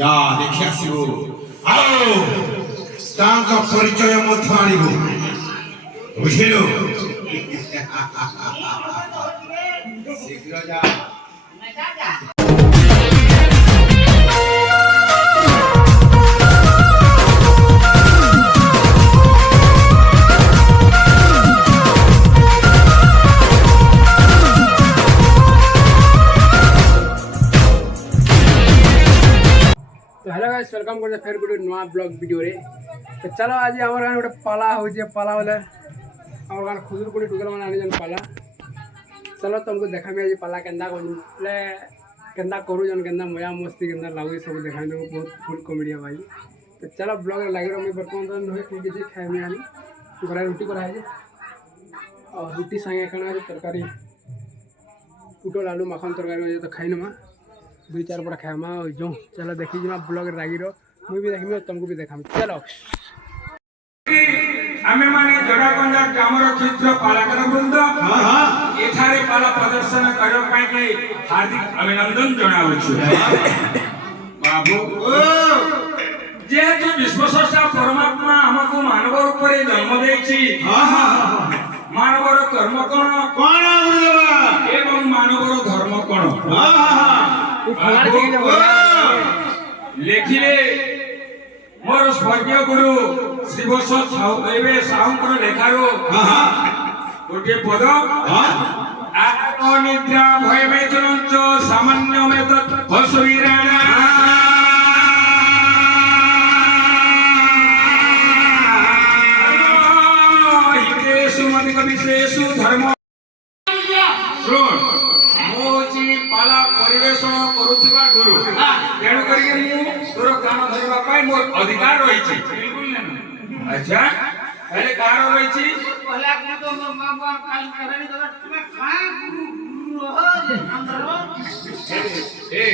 যা দেখি আসিব আও তাঙ্ক পরিচয় মধ্য আনিব বুঝিল শীঘ্র যা हेलो गाइस वेलकम करते फिर गोटे नुआ ब्लॉग वीडियो रे तो चलो आज आम गाँव गोटे पाला हो पाला बोले आम गाँव खुदुरकुड़ी टुकेल मैंने आनी पाला चलो तुमको देखा आज पाला केन्दा बोले केन्दा करूँ केन्दा मजा मस्ती केन्दा लगुच सब देखा बहुत फुल कमेडी भाई तो चलो ब्लॉग लगे रही बर्तमान नुहे किसी खाए आनी घर रुटी कराई और रुटी सागे खाना तरकारी पुटल आलू माखन तरकारी तो खाई नमा दुई चार बड़ा खाएमा जो चलो देखी जमा ब्लॉग रागिरो मुई भी देखिमी तुमको भी देखामी चलो आमे माने जड़ागंजा ग्रामर चित्र पालाकर बृंद एठारे पाला प्रदर्शन करबा पाई के हार्दिक अभिनंदन जणाउछु बाबू जेहेतु विश्वस्रष्टा परमात्मा हमको मानव ऊपर जन्म देछि मानवर कर्म कोन कोन एवं मानवर धर्म कोन लेखिले मोर स्वर्गीय गुरु श्री बस एवं साहूंकर लेखारो गोटे पद आत्मनिद्रा भय वेतनंच सामान्य में असुविराणा हितेषु मदिकविषयेषु धर्म पाला परिवेशन करुवा गुरु तेणु करके तोर काम धरवा पाई मोर अधिकार रही अच्छा अरे कार रही पहला को तो मां बाप काल करनी तो तुम्हें खा रहो अंदर ए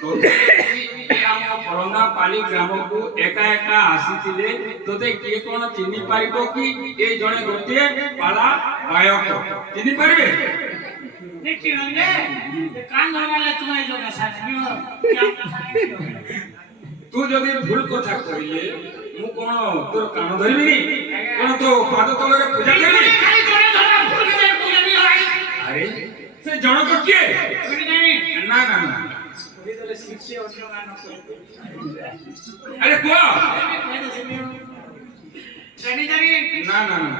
तो ए हम परंगा पाली ग्राम को एका एका आसीतिले तोते किए कोन चिन्नी पारिबो कि ए जणे गोटे पाला गायक चिन्नी पारिबे देखिए ने कान धरवाले तुम्हारे जो साथी हो तू जदी भूल कथा करिले मु कोन तोर कान धरिबिनी कोन तो पाद तले पूजा करबी खाली जणे धरा भूल के पूजा नहीं होई अरे से जण को के ना ना ना शिक्षे अन्य गान अरे को जानी जानी ना ना ना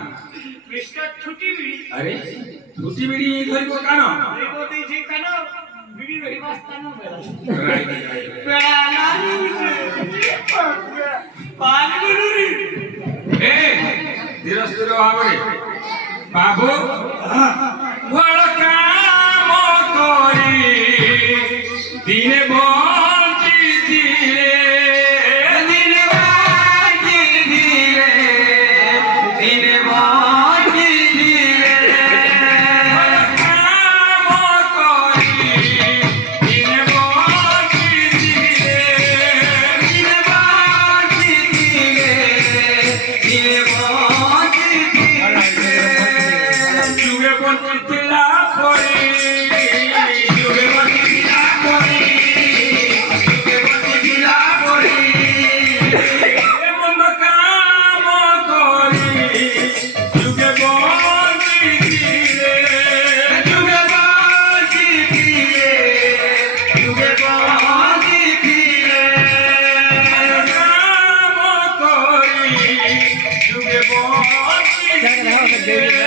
मिस्टर छुट्टी भी अरे छुट्टी बिड़ी धरिबो कान देखो देछि कान बिड़ी रही वास्तानो राइट बेला पाल गुरु ए धीरे धीरे भाबरे बाबू बड़ काम करी दिने बंची दिले दिने बंची दिले दिने बंची दिले बड़ काम करी दिने बंची दिले दिने बंची दिले दिने बंची दिले जुगे बंचिला पड़ी जुगे बंचिला पड़ी जुगे बंचिला पड़ी ए मन काम करी जुगे बंची दिले जुगे बंची दिले जुगे बंची दिले काम करी जुगे बंची दिले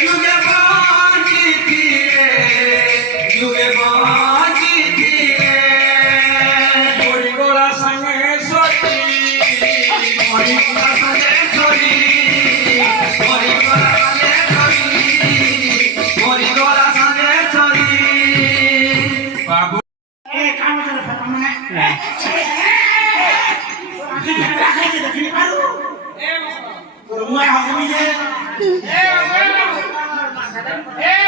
जुगे बंची दिले जुगे बंची दिले मोरी गोला संगे सोती मोरी गोला संगे सोती मोरी गोला संगे सोती मोरी गोला संगे सोती बाबू ए काम कर फटमने आखिर राखे के देखनी पारू ए मुआ हगमी जे ए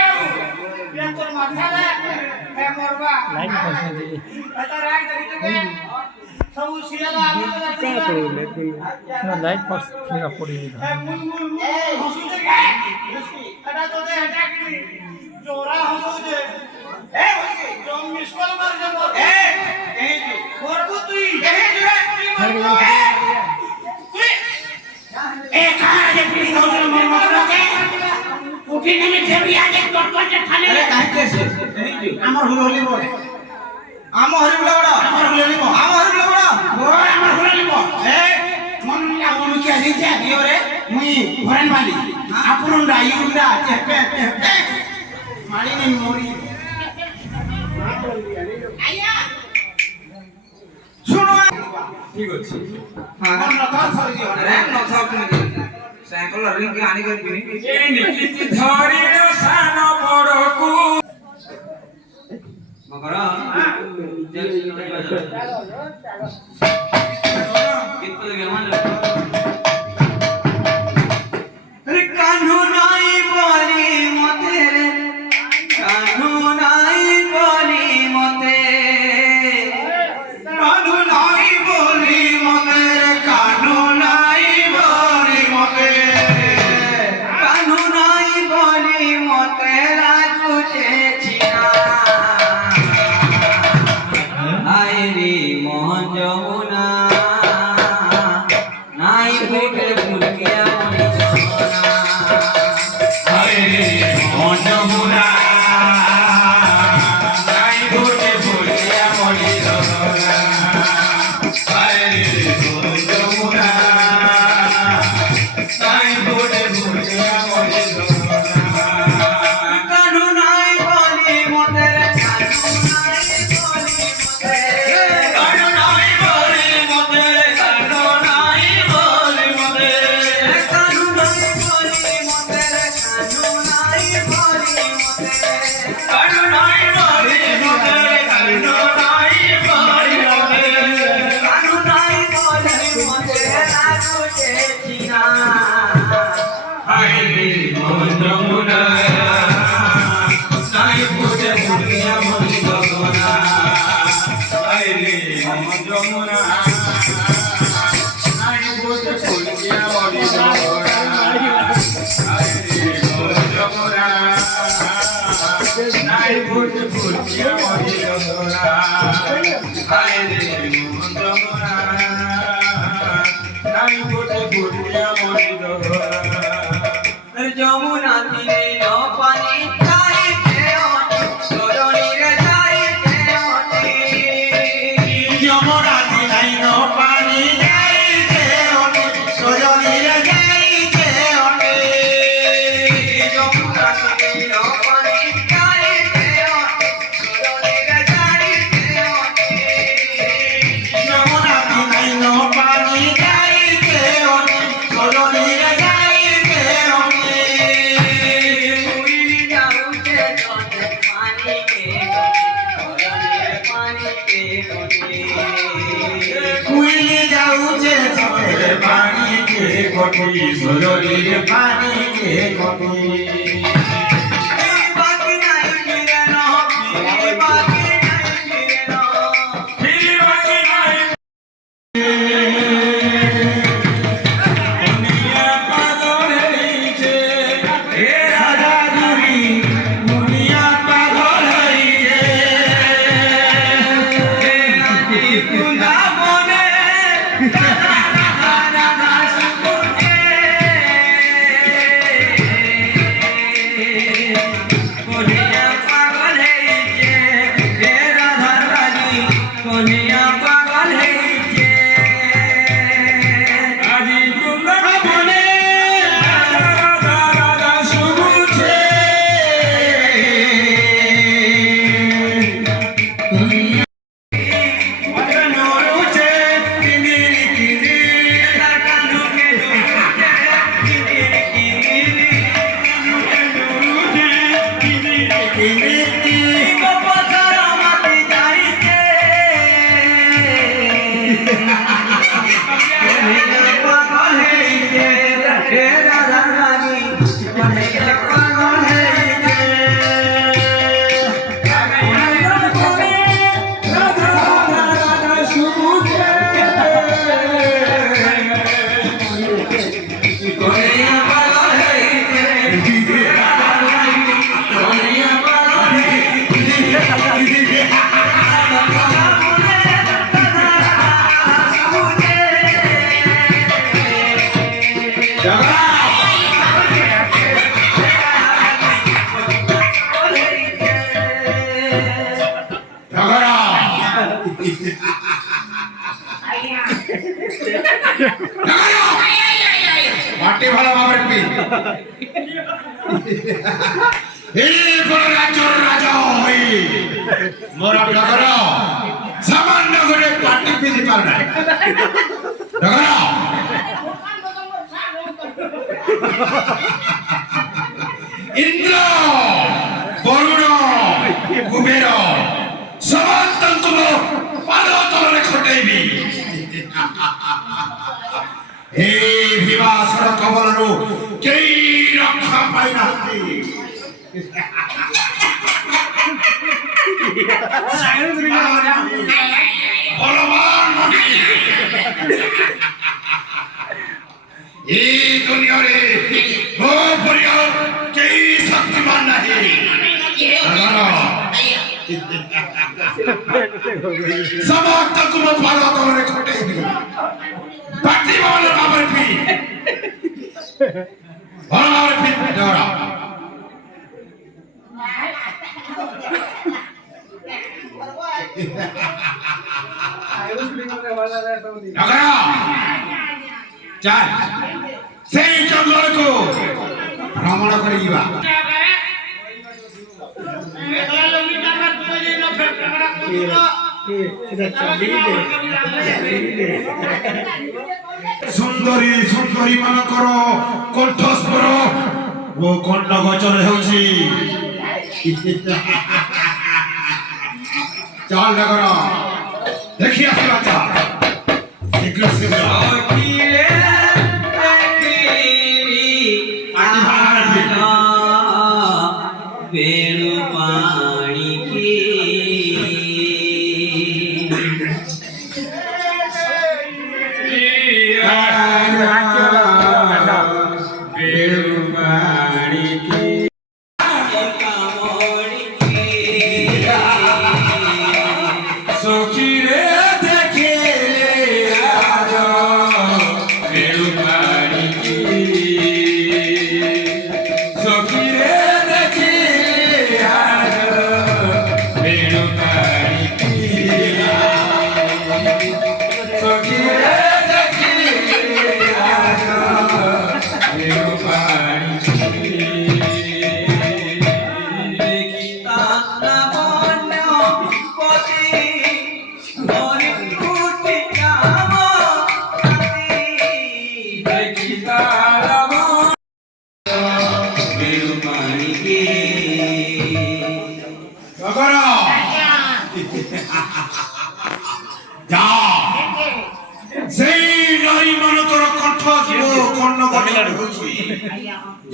ये तोर माथा रे ए मोरबा लाइन पैसा दे आता राय दे सब सियाला आलू क्या करो ना लाइन पास मेरा पड़ी ए मुन मुन मुन हसु दे एटा तो दे हटा की जोरा हसु दे ए जो मिसकल मार নেমে দেবি আগে টটপটে ঠানে আরে কাহি কেছে এই যে আমার হুল হলি বড় আম হরিবলা বড় আমার হুল হলি বড় আম হরিবলা বড় ওই আমার হুল হলি বড় এ মন লাগু কি আছে যে কি ওরে মুই ফরেন মালি আপুন দা ইউন্ডা চেপে চেপে মালি নি মরি আইয়া শুনো ঠিক আছে মন কথা সরি দিও আরে নথ আপনি সাইকেল রিং কে আনি করে দিনি এই নিকিতি ধরিল সান বড়কু মগরা কিত গেল মানে রে কানু নাই বলি মতে রে কানু নাই বলি মতে কানু নাই বলি মতে কানু নাই বলি মতে কানু নাই বলি মতে লাগুছে চিনা আই রে মোহন যমুনা নাই ভুলে ভুলকিয়া মনি যমুনা হায় রে মন যমুনা নাই ভুলে ভুলিয়া মরি যমুনা হায় রে মন যমুনা নাই ভুলে ভুলিয়া মরি যমুনা কানু নাই বলি মতে কানু নাই বলি মতে কানু নাই বলি মতে কানু নাই বলি মতে কানু নাই বলি মতে কানু নাই বলি মতে কানু নাই বলি মতে কানু নাই বলি মতে কানু নাই বলি মতে লাগুছে চিনা হায় রে মন যমুনা নাই ভুলে ভুলিয়া মরি যমুনা হায় রে মন যমুনা নাই ভুলে ভুলিয়া মরি যমুনা হায় রে মন যমুনা নাই ভুলে ভুলিয়া মরি যমুনা হায় রে মন যমুনা নাই ভুলে ভুলিয়া মরি যমুনা যমুনা তীরে পানি চাইতে ওঠে সরণীরে যাইতে ওঠে যমুনা দিনাই ন পানি যাইতে ওঠে সজনীরে যাইতে ওঠে যমুনা তীরে পানি চাইতে ওঠে সরণীরে যাইতে ওঠে যমুনা দিনাই ন পানি যাইতে ওঠে সজনীরে যাইতে ওঠে উইলি যাউছে জলে পানি কে সরণীরে পানি কে ওঠে কুইলি যাউছে সবে পানি কে কটি সজনীরে পানি কে কটি বাকি নাই ফিরে না বাকি নাই ফিরে না ফিরি বাকি নাই দুনিয়া পাগল হইছে হে রাধা দুরি দুনিয়া পাগল হইছে হে নাকি কুনা মনে রাধা সুকুনে কনিয়া পাগল হইছে হে রাধা রানী কনিয়া পাগল হইছে আজি কুনা মনে রাধা রাধা সুকুছে মনরুছে তিমিরি তিমিরি কানু কে দুতে কিনি কিনি গোপচার মাটি যাইতে কনিয়া পাগল হইছে হে রাধা রানী কনিয়া পাগল হইছে কনিয়া পাগল হইছে এই বড় রাজ্যর রাজা হই মোর নগর সামান্য করে পাটি পিদি পার না নগর ইন্দ্র বরুণ কুবের সমস্ত তুম পাদ তলরে খটাইবি এই বিবাসর কবলରୁ কেই রক্ষা পাই নাহাନ୍ତି বলবান এই দুনিয়ারে ମୋ ପରିଆ କେହି ଶକ୍ତିମାନ ନାହିଁ ସମସ୍ତଙ୍କୁ ମୋ ପାଦ ତଳରେ ଖଟେଇବି ପାଟି ଭଲ ଭାବରେ ପିଇ ଭଲ ଭାବରେ ପିଇ ଡରା ଚାଲ ସେଇ ଜଙ୍ଗଲକୁ ଭ୍ରମଣ କରି ଯିବା ସୁନ୍ଦରୀ ସୁନ୍ଦରୀ ମାନଙ୍କର କଣ୍ଠସ୍ୱର ଓ କଣ୍ଠ ଗୋଚର ହେଉଛି ଚାଲ ନଗର ଦେଖି ଆସିବା ଚାଲ ଶୀଘ୍ର ଶୀଘ୍ର पेड़ पानी की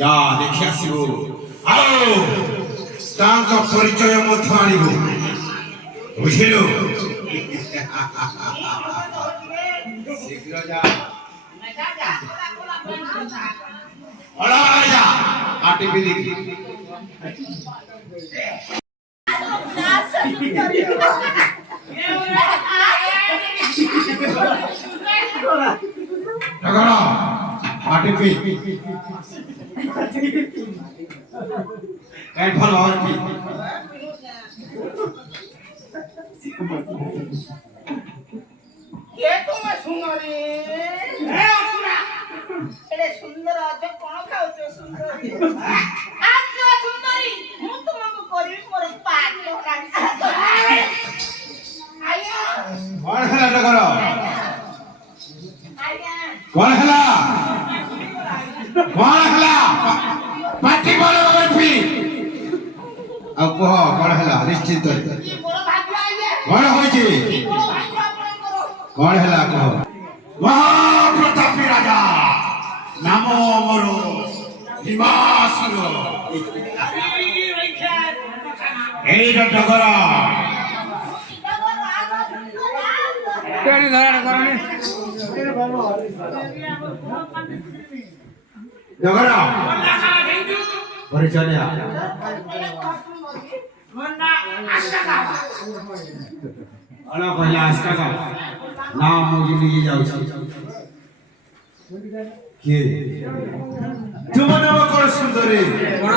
যা দেখি আসিব ଆଉ ତାଙ୍କ ପରିଚୟ ମଧ୍ୟ ଆଣିବୁ ବୁଝିଲୁ ଶୀଘ୍ର ଯା ଯା ଆଟି ବି ଦେଖି आटे पे ऐड फॉलो और पी ये तो मैं सुना रे ए सुना एले सुंदर আছে কোন খাওছো সুন্দরী আচ্ছা সুন্দরী মু তোমাকে করি মোর পাট আয়া কোন হেলা নগর আয়া কোন হেলা পাটি বল বলপি ଆଉ କହ କଣ ହେଲା ନିଶ୍ଚିତ কি বড় ভাগ্য আইয়া କଣ ହୋଇଛି কি বড় ভাগ্য আপনাদের କଣ ହେଲା କହ ମହାପ୍ରତାପୀ ରାଜା ନାମ ମୋର ହିମାସୁର ଏଇଟା ଡଗର पेड़ी धरा करने ଡଗର ପରିଚୟ ଆ ଅଣ କହିଲା ଆସ୍କା କା ନା ମୁଁ ଯିବି ଯାଉଛି କିଏ ତୁମ ନାମ କଣ ସୁନ୍ଦରୀ କଣ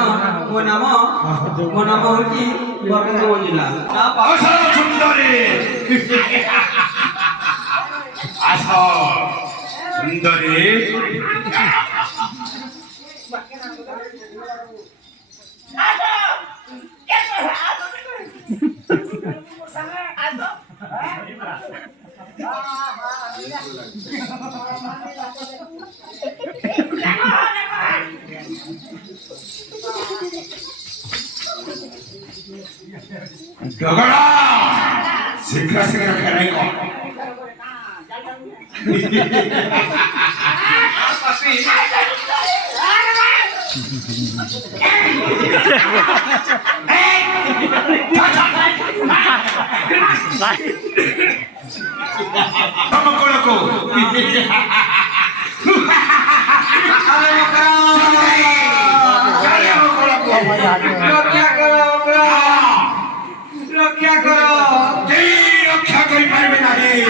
ମୋ ନାମ ହଉଛି ଗୋବିନ୍ଦ ମଞ୍ଜିଲା ଆସ ସୁନ୍ଦରୀ ଆସ ସୁନ୍ଦରୀ আচ্ছা गगड़ा शीघ्र शीघ्र खेले को हम को रक्षा करो रक्षा कर पारबे नहीं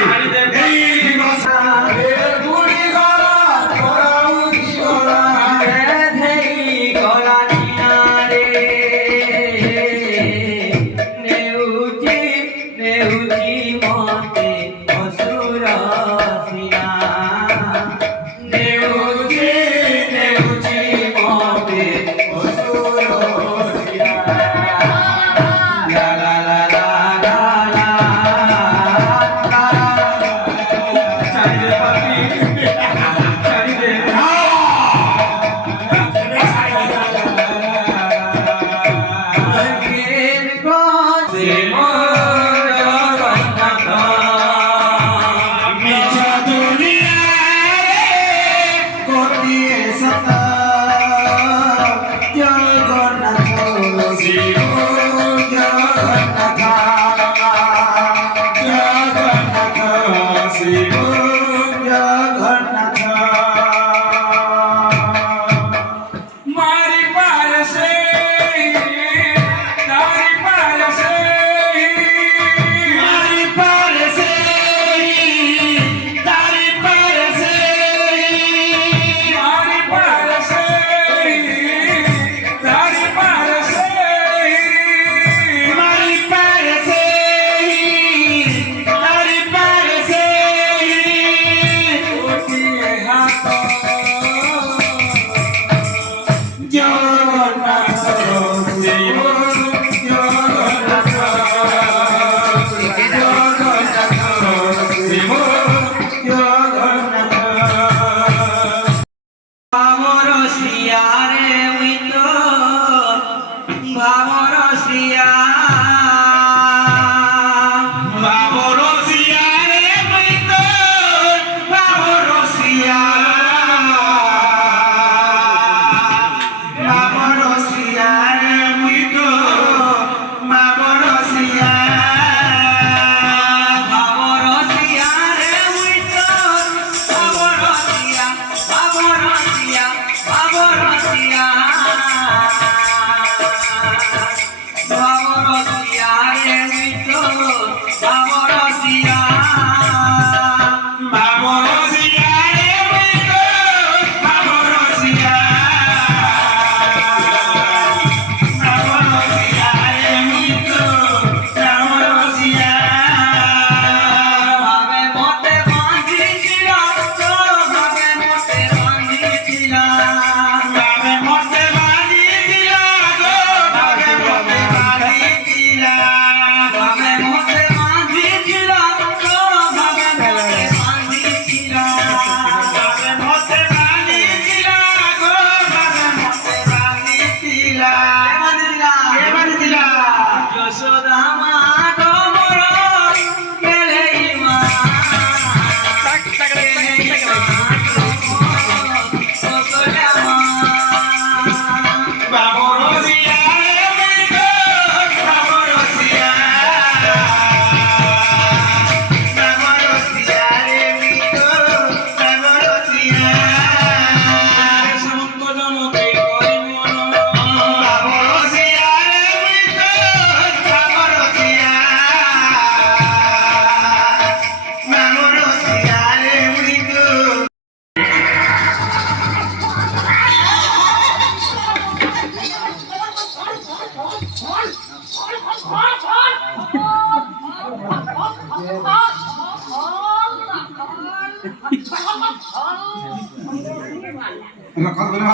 कल बना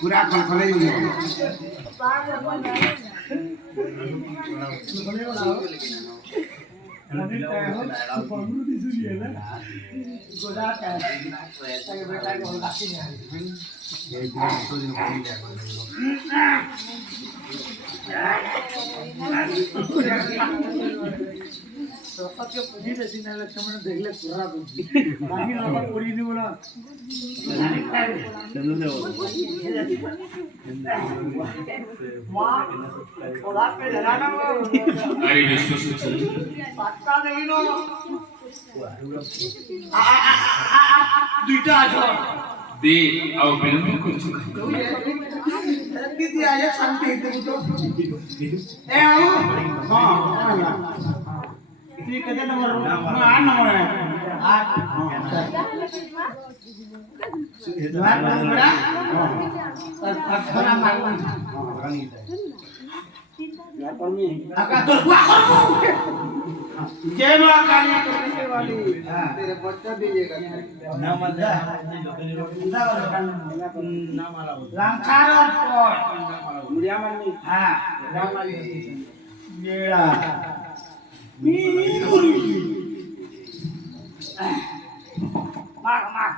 पूरा कल खले সরকারকে পুঁজি বেশি নাহলে ସେମାନେ দেখলে পুরা বুঝি বাকি নবার করিয়ে দিব না মা ওরা পে দাঁড়ানো আরে বিষ্ণু সুচি পাত্তা দেই না দুইটা আছে দে আও বিলম্ব করছো দিদি আজ শান্তি হইতে তো এ আও হ্যাঁ ঠিক আছে নম্বর 8 নম্বর 8 जय मां काली करने वाली तेरे बच्चा दीजिएगा ना मजा लंकार और मुड़िया मारनी हां राम वाली येड़ा मीरुरी मार मार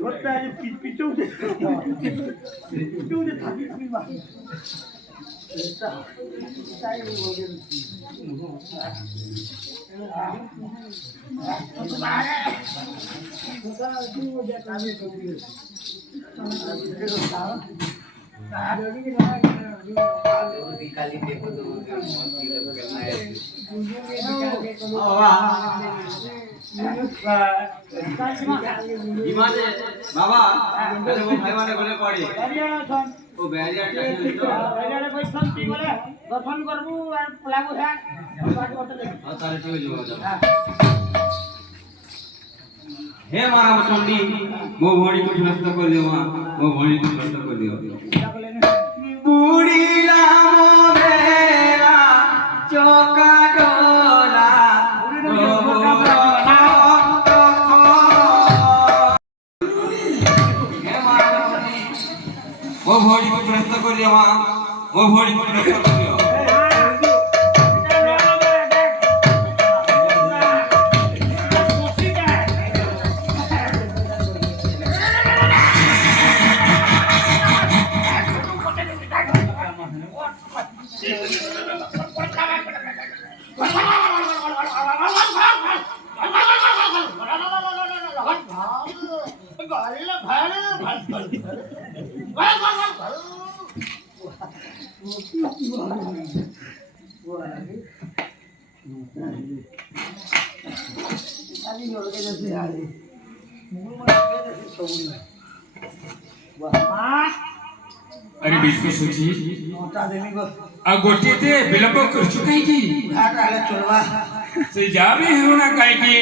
What are you pitching? Do the talking about. ইমানে বাবা আরে ও ভাই মানে বলে পড়ে ও ব্যারিয়ারটা কি তো দর্শন করবো আর লাগু হ্যাঁ তাহলে ঠিক হয়ে যাবে হে মারা চন্ডী মো ভণী को नष्ट कर दियो मां मो भणी को नष्ट कर दियो बुढ़ीला मोरेरा चौका डोला वो भोड़ी को नष्ट कर दियो मां वो भोड़ी को नष्ट कर दियो अरे विष्णु सुची आ गोटेते विलंब करछु काई की से जाबे हेउना काई की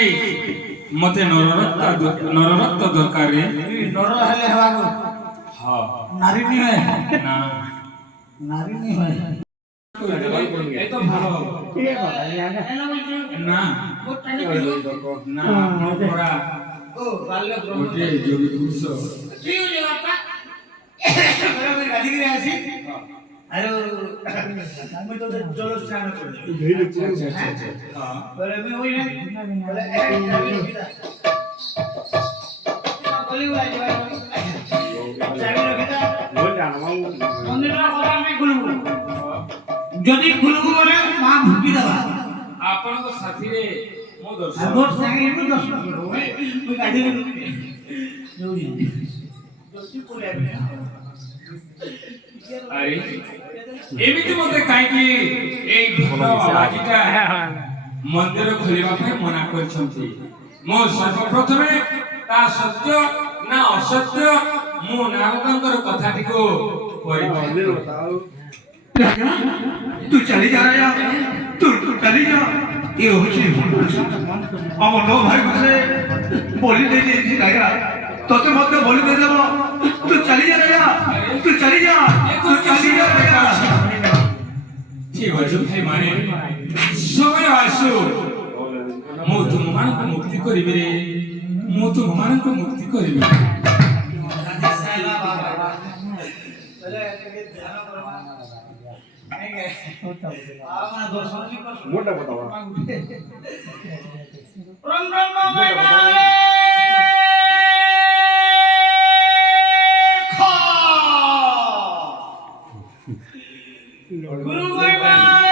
मते नररक्त दरकार रे नर हेले हेबागो हां नारी नी है ना नारी नी है ए तो ভালো না না পড়া ও বাল্য গোটে যোগী পুরুষ কি হইছে বাপা বলে গাজি করে আসি আরে আমি তো জল স্নান করে ধীরে ধীরে হ্যাঁ বলে আমি ওই না বলে বলি ওই যাবে রকিতা বল জানো মন্দিরটা কথা আমি খুলবো যদি খুলবো বলে মা ভুকি দেবা ଆପଣଙ୍କ ସାଥିରେ ମୋ ଦର୍ଶନ মোর সাথে একটু দর্শন করো ওই গাজি করে জলদি পড়ে আরে এମିତି মতে କାହିଁକି ଏଇ ଭଲ ଆଜିଟା ମନ୍ଦିର ଖୋଲିବା ପାଇଁ ମନା କରିଛନ୍ତି ମୁଁ ସର୍ବପ୍ରଥମେ ତା ସତ୍ୟ ନା ଅସତ୍ୟ ମୁଁ ନାଗଙ୍କର କଥାଟିକୁ କହିବି तू चली जा रहा तू चली जा ये होची हम नो भाई से बोली दे दी गाया तोते मत बोली दे देबो तू चली जा रहा तू चली जा ଗଜ ଭାଇ ମାନେ ସମୟ ଆସୁ ମୁଁ ତୁମମାନଙ୍କୁ ମୁକ୍ତି କରିବି ରେ ମୁଁ ତୁମମାନଙ୍କୁ ମୁକ୍ତି କରିବି ରାଧେ ସାଇଲା ବାବା ବୋଲେ ଟିକେ ଧ୍ୟାନ କରବା नहीं गए आमा दर्शन नहीं कर मोटा बताओ रम रम भाई भाई खा गुरु भाई भाई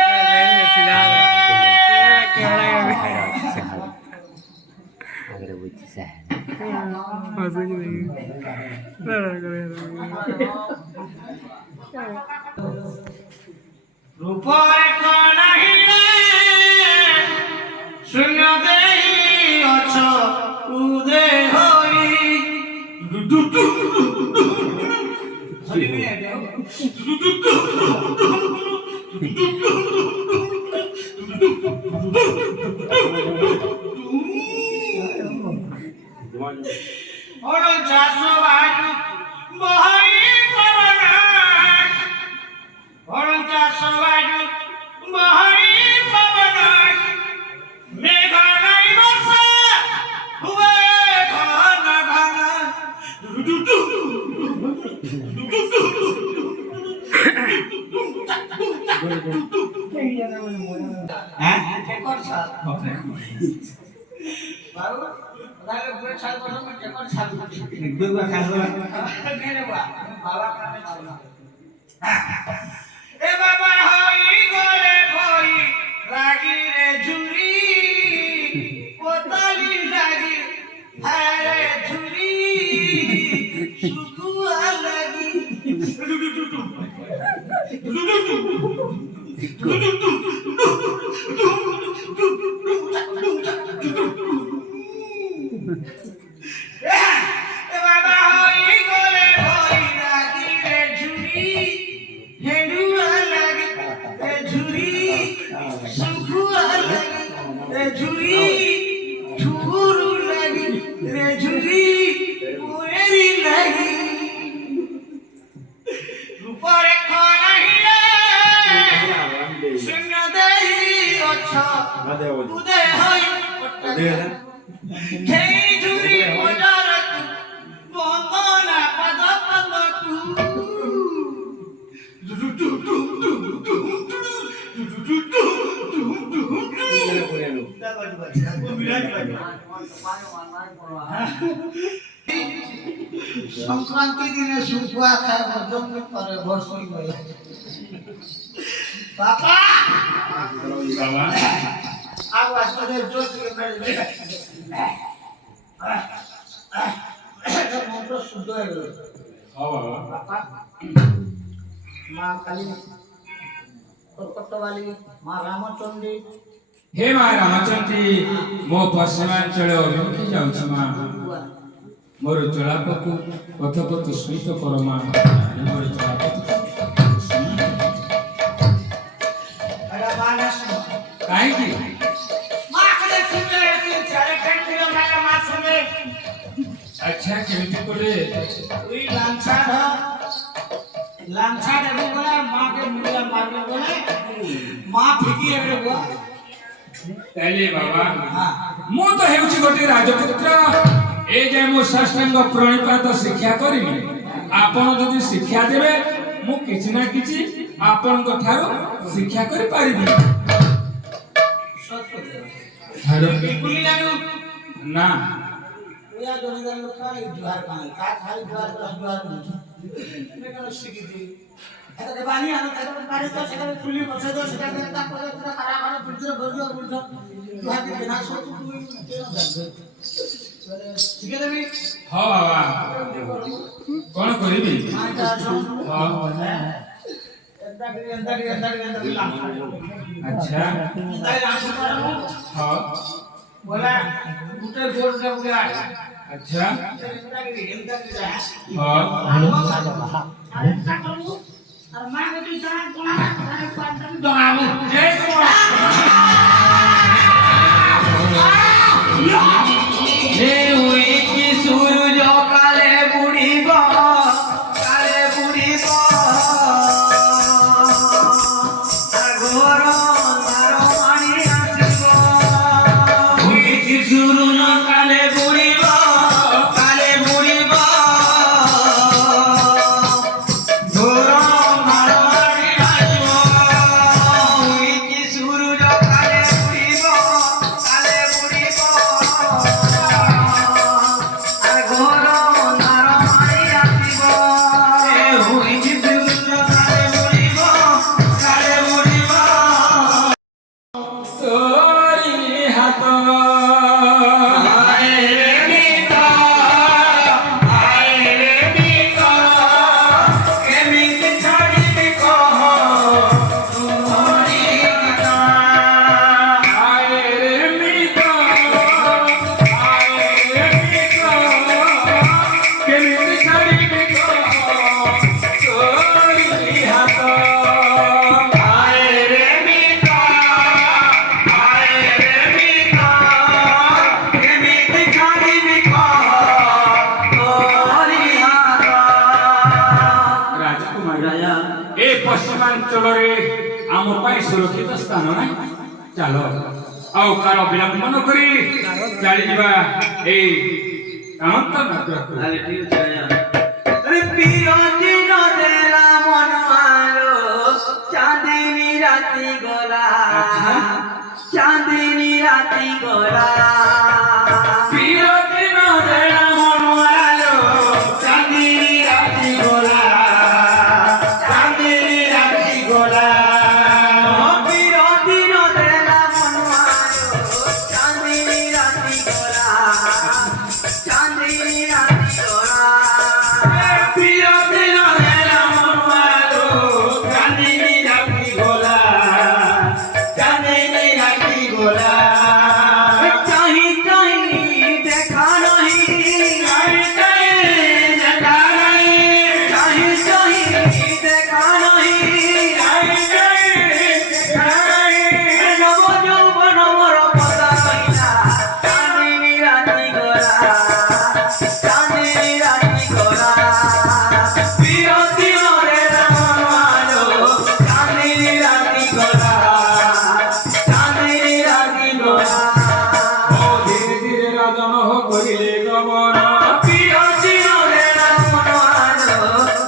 अगर वो चीज़ है रूपरे कणहिले सुन देहि अछ उदे होई हरि में आ जाओ और चासो बाजू बहई पवना और चासो बाजू बहई पवना मेघा नहीं बरसा हुए घन घन हैं टेकर साथ बाबू दाले बुए साल बनो में टेकर साथ दुआ खासवा मेरे बाबा का में चला ए बाबा होई गोले भई लागी रे झुरी पोतली लागी हाय झुरी सुकुआ लागी ए बाबा होई गोले भई लागी रे झुरी हेडुआ लागी रे झुरी सुकुआ लागी रे झुरी ठुरु लागी रे झुरी पुरेरी लागी रूपरे कणहिले सुन देहि अछ उदे होई खेई झुरी बजारक बंदना पद पदकू संक्रांति दिने सुकुआ खाए बजम करे बरसई गला पापा बाबा अब आजकल जोश के मेरे मोटर शुद्ध है हां बाबा पापा मां काली कोलकाता वाली मां रामचंडी हे ମା ରାମଚଣ୍ଡୀ ମୋ ପଶ୍ଚିମାଞ୍ଚଳ ଅଭିମୁଖେ ଯାଉଛି ମା ମୋର ଚଳାପଥକୁ ପଥପଥ ସ୍ମିତ କର ମା ମୋର ଚଳାପଥ अरे मानस କାହିଁକି मां कदे सुनले कि चारे घंटे में माला मां सुने ଆଚ୍ଛା କେମିତି କଲେ उई लांछा देबो बोला मां के मुंडिया मार के बोले मां फिकी है वो ତାହେଲେ ବାବା हां ମୁଁ ତ ହେଉଛି ଗୋଟେ ରାଜପୁତ୍ର ଏ ଯେ ମୁଁ ଷଷ୍ଠାଙ୍ଗ ପ୍ରଣିପାତ ଶିକ୍ଷା କରିବି ଆପଣ ଯଦି ଶିକ୍ଷା ଦେବେ ମୁଁ କିଛି ନା କିଛି ଆପଣଙ୍କ ଠାରୁ ଶିକ୍ଷା କରିପାରିବି सब को दे ହାଲୋ बिल्कुल जानू ନା या दोनों जन लोग का जुहार पानी का खाली जुहार प्लस जुहार नहीं मैं कनो सीखी थी এটা দেবানি আলো তাকে পারে তো সেটা ফুলি বসে তো সেটা তা করে পুরো খারা খারা পুরো বলছো বলছো जुहार के बिना सो तू ঠিক আছে আমি ହଁ ବାବା କ'ଣ କରିବି মাটা সব ହଁ ଏନ୍ତା କରି ଲାମ୍ପା ଆଚ୍ଛା ଏନ୍ତା ଲାମ୍ପା ମାରମୁ ହଁ ବୋଲା ଗୁଟେ ଗୋଲ ଯାଉ ଗା ଆଚ୍ଛା ଏନ୍ତା କରି ଯା ହଁ ଆରେ ଏନ୍ତା କରମୁ আর মা যদি জানা কোনা আরে পাঁচটা দনামু জয় তোমার हे हुई कि सूरज काले बुढ़ीब घोर ছাড়িবি তোরি হাত আয় রে মিতা আয় রে মিতা কেমিতি ছাড়িবি তোরি হাত রাজকুমার রাজা ଏ ପଶ୍ଚିମାଞ୍ଚଳରେ ଆମ ପାଇଁ ସୁରକ୍ଷିତ ସ୍ଥାନ ନାହିଁ ଚାଲ ଆଉ କାଳ ବିଳମ୍ବ ନ କରି ଚାଲିଯିବା ଏଇ କାମନ୍ତ ନଗରକୁ আরে ঠিক আছে রাজা আরে পিরতি নদেলা মনমালো চাঁদিনী রাতি গলা চাঁদিনী রাতি গলা বিরতি ନ ଦେଲା ମନୁଆଲୋ চাঁদিনী রাতি গলা চাঁদিনী রাতি গলা পিরতি নদেলা মনমালো চাঁদিনী রাতি গলা চাঁদিনী রাতি গলা বিরতি ନ ଦେଲା ମନୁଆଲୋ চাঁদিনী রাতি গলা চাঁদিনী রাতি গলা চাহি চাহি দেখা নাহি চাহি চাহি দেখা নাহি চাহি চাহি দেখা নাহি চাহি চাহি দেখা নাহি নব যৌবন মর পদা কইলা চাঁদিনী রাতি গলা চাঁদিনী রাতি গলা বিরতি মরে রামালো চাঁদিনী রাতি গলা চাঁদিনী রাতি গলা ও ধীরে ধীরে রাজন করিলে গমন বিরতি মরে রামালো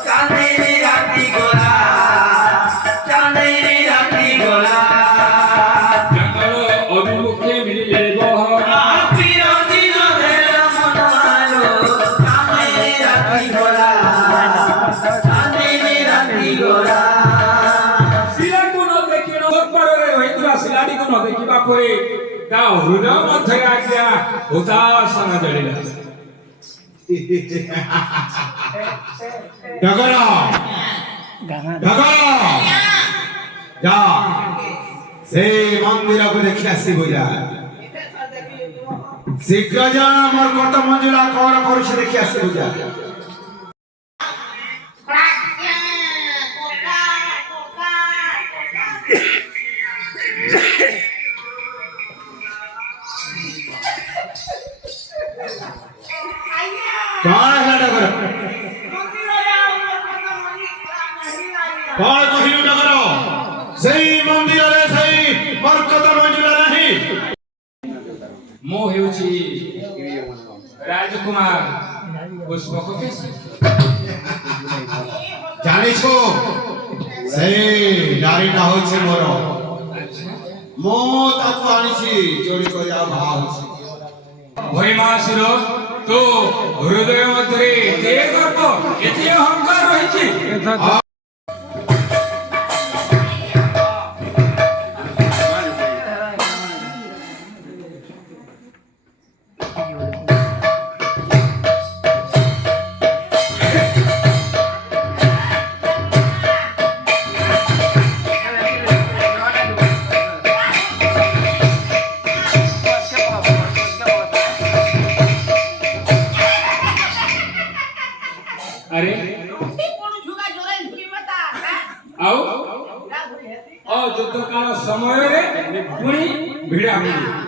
চাঁদিনী রাতি গলা চাঁদিনী রাতি গলা জঙ্গল অভিমুখে মিলিলে বহন বিরতি মরে রামালো চাঁদিনী রাতি গলা চাঁদিনী রাতি গলা ଶିଳାକୁ ନ ଦେଖି ନଗରରେ ରହିଥିବା ଶିଳାଟିକୁ ନ ଦେଖିବା ପରେ ତା ହୃଦୟ ମଧ୍ୟରେ ଆଜ୍ଞା ଉଦାସନ ଜଳିଲା ଡଗର ଡଗର ଯା ସେ ମନ୍ଦିରକୁ ଦେଖି ଆସିବୁ ଯା ଶୀଘ୍ର ଯା ମୋର କଟ ମଞ୍ଜୁଳା କଣ କରୁଛି ଦେଖି ଆସିବୁ ଯା କଣ ହେଲା ଡଗର କଣ କହିଲୁ ଡଗର ସେଇ ମନ୍ଦିରରେ ସେଇ ମର୍କତ ମଞ୍ଜୁଳା ନାହିଁ ମୁଁ ହେଉଛି ରାଜକୁମାର ପୁଷ୍ପକ କେଶରୀ ଜାଣିଛୁ ସେଇ ନାରୀଟା ହଉଛି ମୋର ମୁଁ ତାକୁ ଆଣିଛି ଚୋରି କରିବା ଭାବୁଛି ଭୈମାସୁର ତୋ ହୃଦୟ ମଧ୍ୟରେ ଏତେ ଗର୍ବ ଏତେ ଅହଙ୍କାର ରହିଛି ଆରେ ଆଉ ଯୁଦ୍ଧ କାଳ ସମୟରେ ପୁଣି ଭିଡ଼ା ଭିଡ଼ି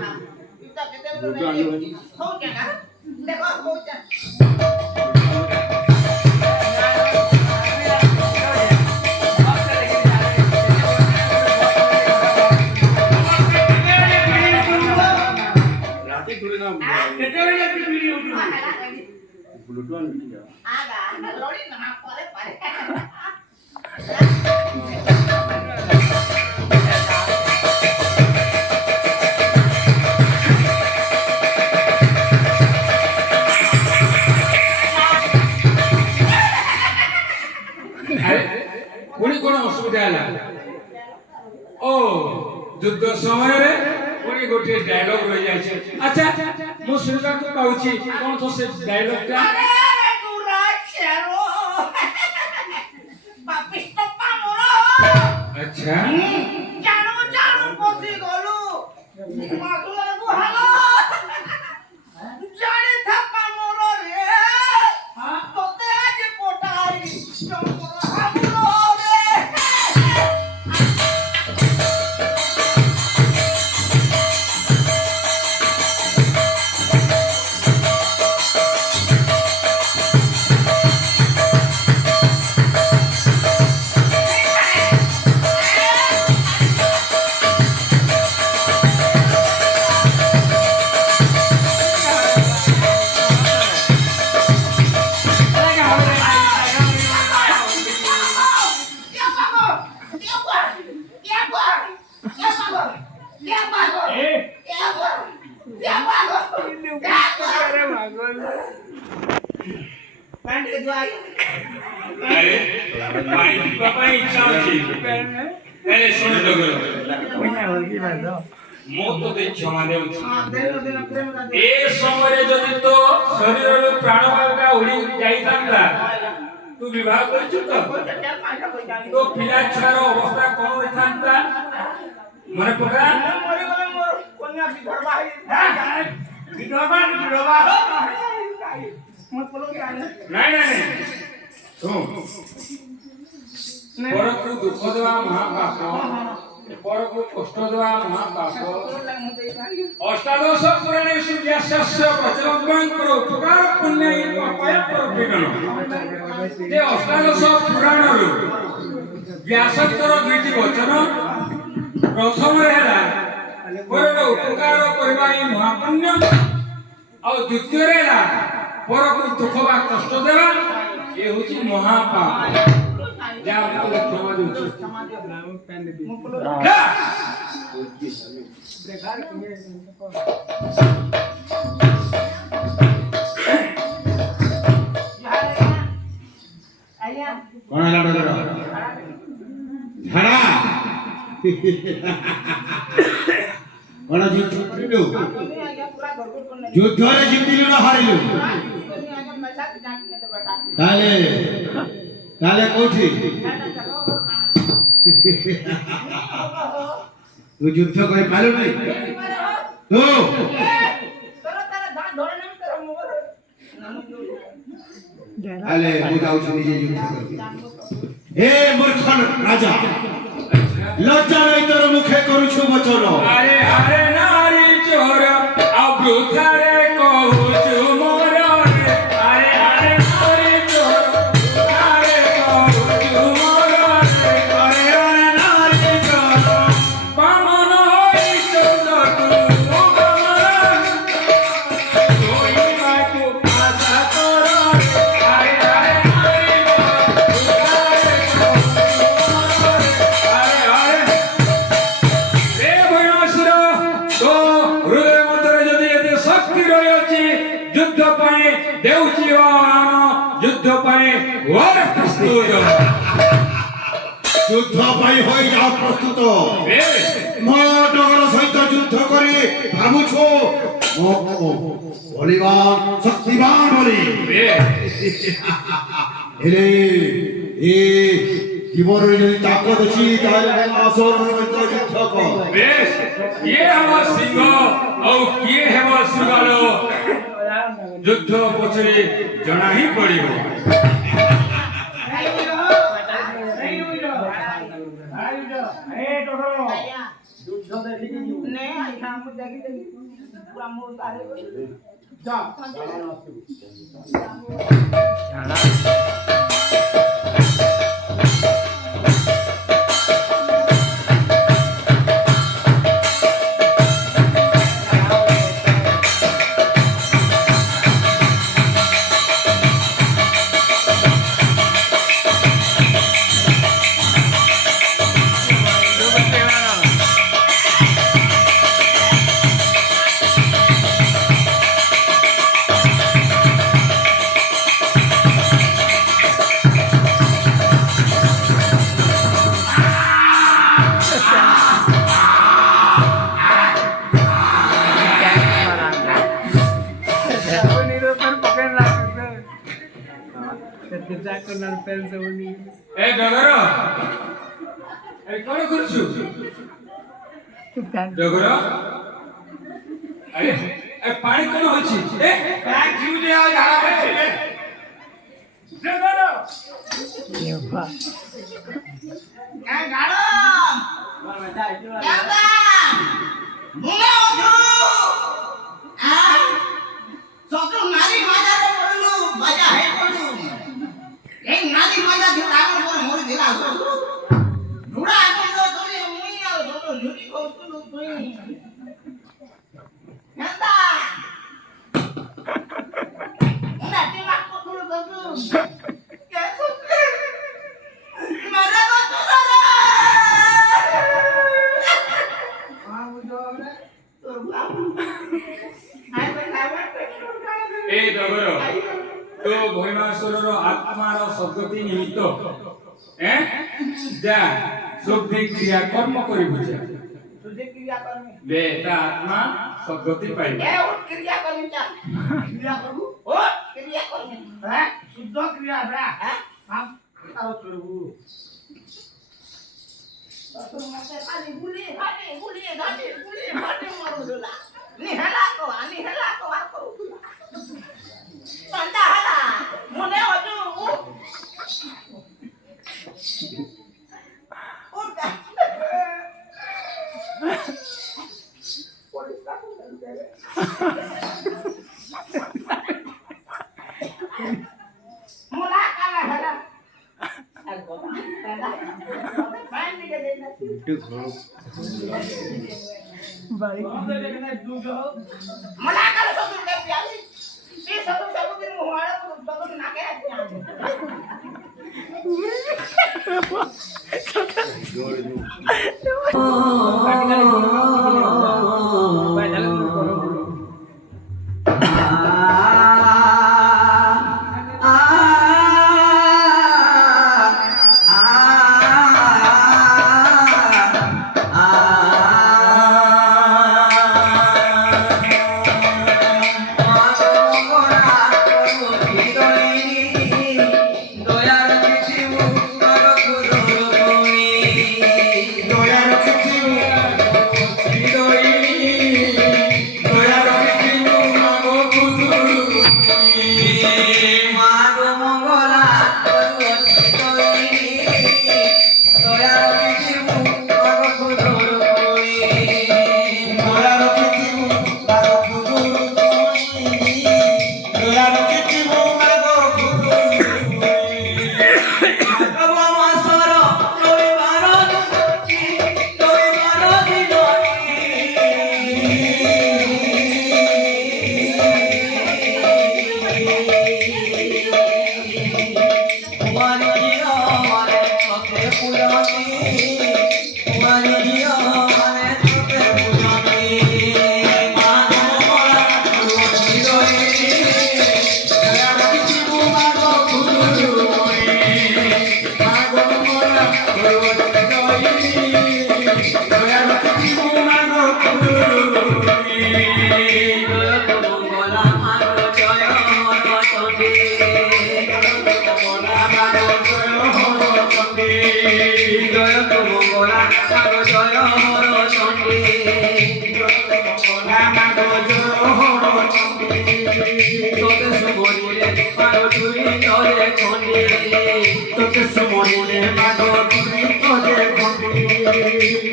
ପୁଣି କଣ ଅସୁବିଧା ହେଲା ଓ ଯୁଦ୍ଧ ସମୟରେ ପୁଣି ଗୋଟିଏ ଡାୟଲଗ ରହିଯାଇଛି ଆଚ୍ଛା ମୁଁ ଶୁଣିବାକୁ ପାଉଛି କଣ ତ ସେ ଡାୟଲଗଟା ଆଚ୍ଛା ଜାଣି ଥାପା ମୋର ରେ ତତେ ଟିକେ ଦୁଆ ଆରେ ପାଣି ପିଇବା ପାଇଁ ଇଚ୍ଛା ଅଛି ଆରେ ଶୁଣ ଡଗର ମୁଁ ତୋତେ କ୍ଷମା ଦେଉଛି ଏ ସମୟରେ ଯଦି ତୋ ଶରୀରରୁ ପ୍ରାଣବାୟୁଟା ଉଡ଼ି ଯାଇଥାନ୍ତା ତୁ ବିବାହ କରିଛୁ ତ ତୋ ପିଲା ଛୁଆର ଅବସ୍ଥା କଣ ହୋଇଥାନ୍ତା ମନେ ପକା ନାଇଁ ନାଇଁ ଶୁଣ ପରକୁ ଦୁଃଖ ଦେବା ମହାପାପ ପରକୁ କଷ୍ଟ ଦେବା ମହାପାପ ଅଷ୍ଟାଦଶ ପୁରାଣେଷୁ ବ୍ୟାସସ୍ୟ ପ୍ରଜନଙ୍କର ଉପକାର ପୁଣ୍ୟ ପାପାୟ ପରପୀଡ଼ନ ଯେ ଅଷ୍ଟାଦଶ ପୁରାଣରୁ ବ୍ୟାସଙ୍କର ଦୁଇଟି ବଚନ ପ୍ରଥମରେ ହେଲା ପରର ଉପକାର କରିବା ହିଁ ମହାପୁଣ୍ୟ ଆଉ ଦ୍ୱିତୀୟରେ ହେଲା ପରକୁ ଦୁଃଖ ବା କଷ୍ଟ ଦେବା ଏ ହେଉଛି ମହାପାପ ଯାହା ମୁଁ ତୋତେ କ୍ଷମା ଦେଉଛି ଯା। କଣ ହେଲା ଡଗର ଝାଡା କଣ ଯୁଦ୍ଧ କରିଲୁ ଯୁଦ୍ଧରେ ଜିତିଲୁ ନା ହାରିଲୁ ତାହେଲେ ତାହେଲେ କୋଉଠି ତୁ ଯୁଦ୍ଧ କରି ପାରିଲୁ ନାହିଁ ତୁ ତାହେଲେ ମୁଁ ଯାଉଛି ନିଜେ ଯୁଦ୍ଧ କରିବି हे मूर्ख राजा लज्जा नहीं तोर मुखे करूछु वचन अरे अरे नारी चोर अबृथारे कहूछु मोर अरे अरे नारी चोर अबृथारे कहूछु मोर अरे अरे नारी चोर बामन होई चोर तू बामन होई माकू आशा कर अरे अरे नारी युद्ध पाए देउची युद्ध पाए वर प्रस्तुत युद्ध पाई होई जा प्रस्तुत मो डगर सहित युद्ध करी भाबुछु मो बलिवान शक्तिवान बोली एले ए जीवन रे जदी ताकत अछि ताले असुर सहित युद्ध कर बेश ये हमार सिंह और किए हमार सुगालो युद्ध पछरे जना ही पड़िबो ए डगरो ए कोन करछु डगरो अरे ए पानी कोन होछि ए पैक जीव दे आ झाड़ा होछि डगरो ए गाड़ो यादा बुला उठो आ सतो नारी माजारे पड़लु मजा है पड़लु ए नारी माजा धुरा पर मोर दिला धुरा अपन तो तोरे मुई आ सतो झुटी कोस्तु तुई यादा ना टिमा कोथुल गगु के सुते मारा तो तोरा ए डगरो तो भैमासुरर আত্মার সদ্গতি নিমিত্ত যা শুদ্ধি ক্রিয়া কর্ম করি বুঝা तुझे क्रिया करनी বে তা আত্মা সদ্গতি পাইবে ए उठ क्रिया करनी क्या क्रिया करू ओ क्रिया करनी है शुद्ध क्रिया बड़ा है हम आओ करू तो मते पानी गुली घाटे मारू दुला निहला को आ करू संदा हला मुने होजू उठ मुला काला हला पानी के देना मला काला सब के प्याली ये सब दिन मुहाड़ा सब ना के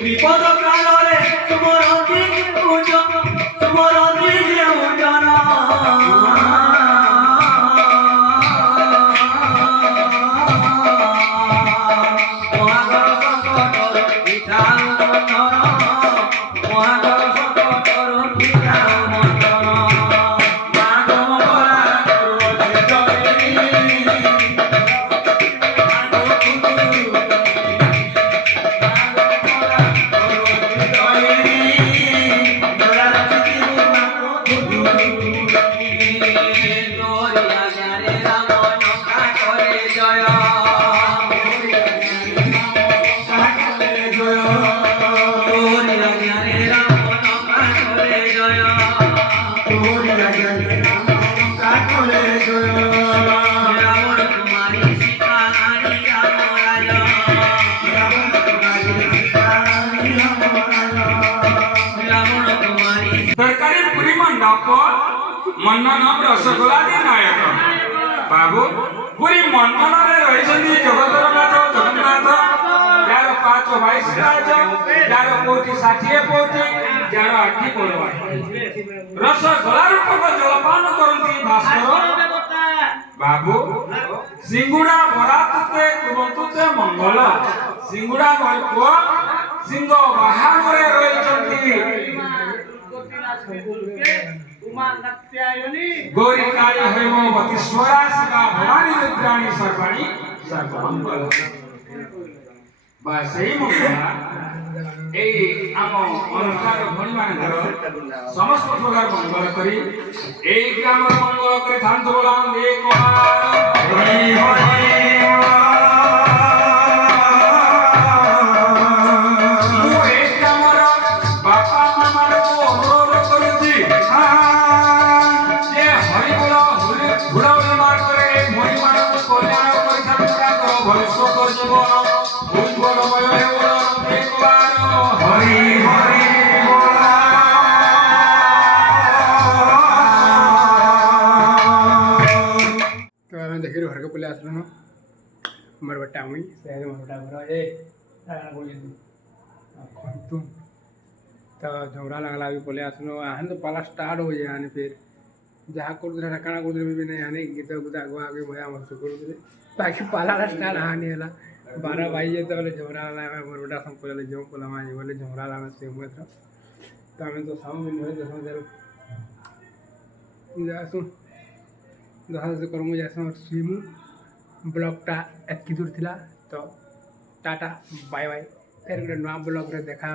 বিপদ কালরে তোমার তোমার উজানা মহাগর সংকটর পিঠাও মন্থন মহাগর সংকটর পিঠাও মন্থন মাগম বলা তরকারি পুরি মণ্ডপ মন্ডন রসগোলা দি নায়ক বাবু পুরি মন্ডନରେ রয়েছেন জগতর নাথ জগন্নাথ যার 5 22 রাজ যার 60 পৌটি যার 8 পড়ুয়া রসগোলা রূপক জলপান করନ୍ତି ভাস্কর বাবু সিঙ্গুড়া বরাততে কুমন্তুতে মঙ্গল সিঙ্গুড়া পুଅ সিংহ বাহাঘরে রয়েছেন गौरी काली हेमवती स्वरा शिवा भवानी रुद्राणी सर्वाणी सर्वमंगल ବା ସେହି ମଙ୍ଗଳା ଏଇ ଆମ ଅନୁଷ୍ଠାନ ଭଉଣୀମାନଙ୍କର ସମସ୍ତ ପ୍ରକାର ମଙ୍ଗଳ କରି ଏଇ ଗ୍ରାମର ମଙ୍ଗଳ କରିଥାନ୍ତୁ ବୋଲାନ୍ତି ହରି ହରି ମୁଁ ଏଇ ଗ୍ରାମର ବାପା ମାମାନଙ୍କୁ ଅନୁରୋଧ କରୁଛି ଯେ ହରିବୋଳ ହୁଡ଼ାହୁଡ଼ି ମାର୍ଗରେ ଏଇ ଭଉଣୀମାନଙ୍କୁ କଲ୍ୟାଣ କରିଥାନ୍ତୁ ତାଙ୍କର ଭବିଷ୍ୟତ ଜୀବନ ଉଜ୍ଜ୍ୱଳମୟ ହେଉ ହରି ହରି तो आम देखिए घर के पहले आसलु मोर बेटा मुई से मोर बेटा घर ए तुम तो झगड़ा लगला भी पहले आसलु आहन तो पाला स्टार्ट हो जाए आने फिर जहाँ कर काଣା कर भी नहीं आने गीत गुदा आगे आगे भया मस्त कर बाकी पाला स्टार्ट हानि है 12 भाई तो बोले झगड़ा लगा मोर बेटा सब पहले जो बोला माँ बोले झगड़ा लगा से हुए तो हमें तो सामने में देखो जरूर जासु दहा से करमु जासु स्विमु ब्लॉगटा एतकी दूर थिला तो टाटा बाय बाय फिर नया ब्लॉग रे देखा